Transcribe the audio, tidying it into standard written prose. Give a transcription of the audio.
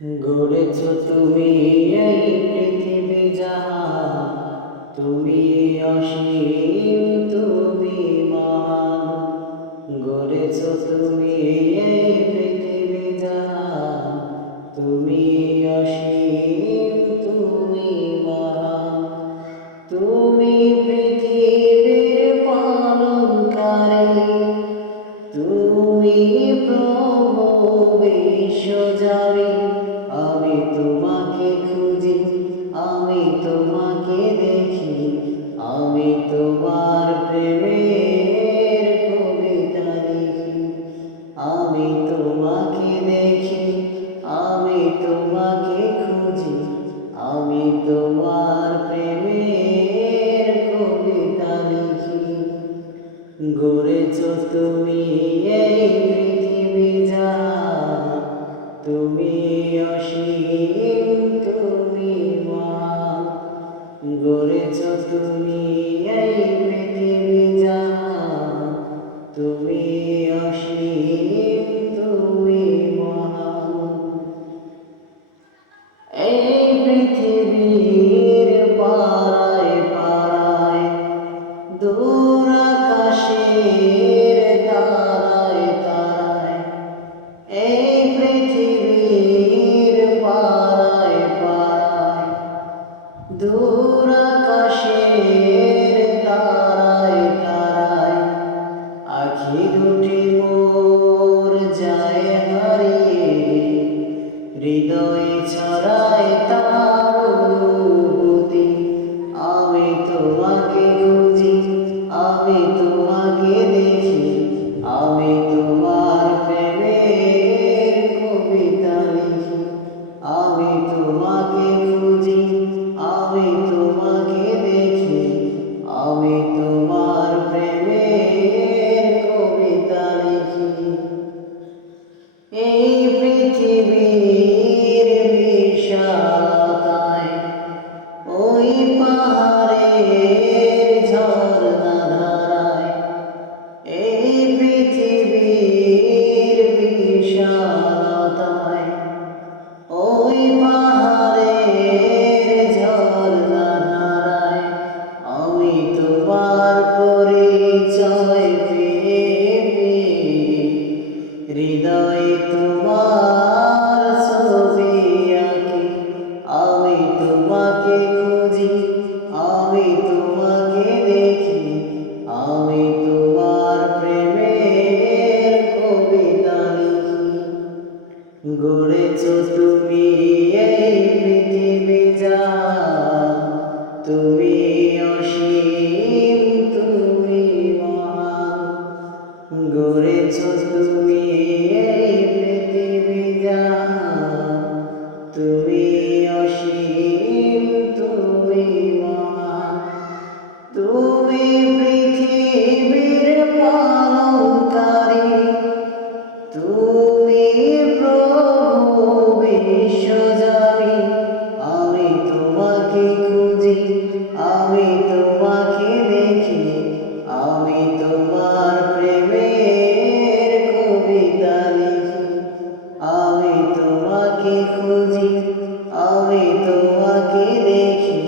গড়েছ তুমি এই পৃথিবী জাহান, তুমি অসীম, তুমি মহান। গড়েছ তুমি এই পৃথিবী জাহান, তুমি অসীম, তুমি মহান। তুমি পৃথিবীর পালনকারী, তুমি প্রভু বিশ্বজয়ী। আমি তোমাকে খুঁজি, আমি তোমাকে দেখি, আমি তোমার প্রেমের কবিতা লিখি। আমি তোমাকে দেখি, আমি তোমাকে খুঁজি, আমি তোমার প্রেমের কবিতা লিখি। গড়েছ তুমি এই পৃথিবী জাহান, তুমি অসীম, তুমি মহান। গড়েছ তুমি এই পৃথিবী জাহান, তুমি অসীম, তুমি মহান। এই পৃথিবীর পারায় পারায়, দূর আকাশের তারায় তারায়, এই পৃথিবীর পারায় পারায়, দূর আকাশের তারায় তারায়, আখি দুটি মোর যায় হারিয়ে, হৃদয় ছড়ায় তার অনুভূতি। আমি তোমাকে খুঁজি, আমি তোমাকে দেখি, আমি তোমার প্রেমের কবিতা লিখি। আমি তোমাকে খুঁজি, আমি তোমাকে দেখি, আমি তোমার প্রেমের কবিতা লিখি। এই পৃথিবীর বিশালতায়, ওই পাহাড়ের ঝর্ণা ধারায়, এই পৃথিবীর বিশালতায়, ওই পাহাড়ের ঝর্ণা ধারায়, আমি তোমার পরিচয় পেয়ে হৃদয়ে তোমার ছবি আঁকি। আমি তোমাকে খুঁজি, আমি তোমাকে দেখি, আমি তোমার প্রেমের কবিতা লিখি। গড়েছ তুমি এই পৃথিবী জাহান, তুমি অসীম, তুমি মহান। গড়েছ তুমি এই পৃথিবী জাহান, তুমি অসীম, তুমি মহান। তুমি পৃথিবীর পালনকারী, তুমি প্রভু বিশ্বজয়ী। আমি তোমাকে খুঁজি, আমি তোমাকে দেখি, আমি তোমার প্রেমের কবিতা লিখি। আমি তোমাকে খুঁজি, আমি তোমাকে দেখি,